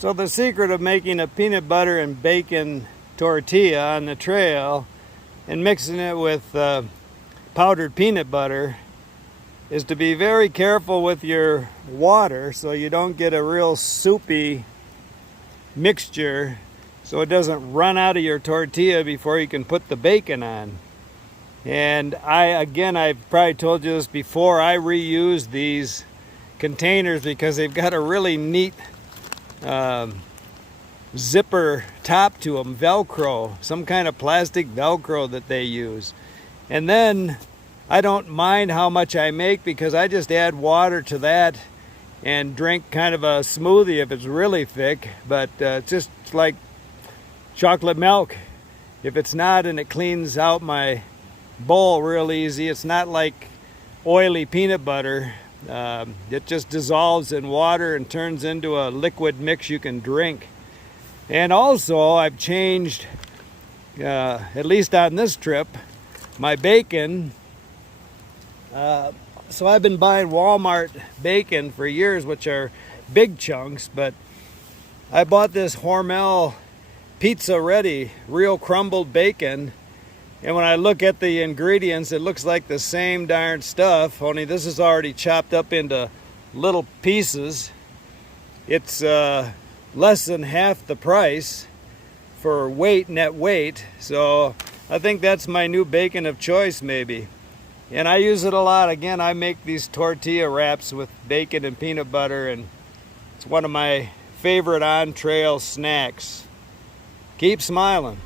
So the secret of making a peanut butter and bacon tortilla on the trail and mixing it with powdered peanut butter is to be very careful with your water so you don't get a real soupy mixture, so it doesn't run out of your tortilla before you can put the bacon on. And I've probably told you this before, I reuse these containers because they've got a really neat zipper top to them, Velcro, some kind of plastic Velcro that they use. And then I don't mind how much I make because I just add water to that and drink kind of a smoothie if it's really thick, but it's just like chocolate milk. If it's not, and it cleans out my bowl real easy. It's not like oily peanut butter. It just dissolves in water and turns into a liquid mix you can drink. And also I've changed, at least on this trip, my bacon. So I've been buying Walmart bacon for years, which are big chunks, but I bought this Hormel pizza ready, real crumbled bacon. And when I look at the ingredients, it looks like the same darn stuff, only this is already chopped up into little pieces. It's less than half the price for net weight. So I think that's my new bacon of choice maybe. And I use it a lot. Again, I make these tortilla wraps with bacon and peanut butter, and it's one of my favorite on-trail snacks. Keep smiling.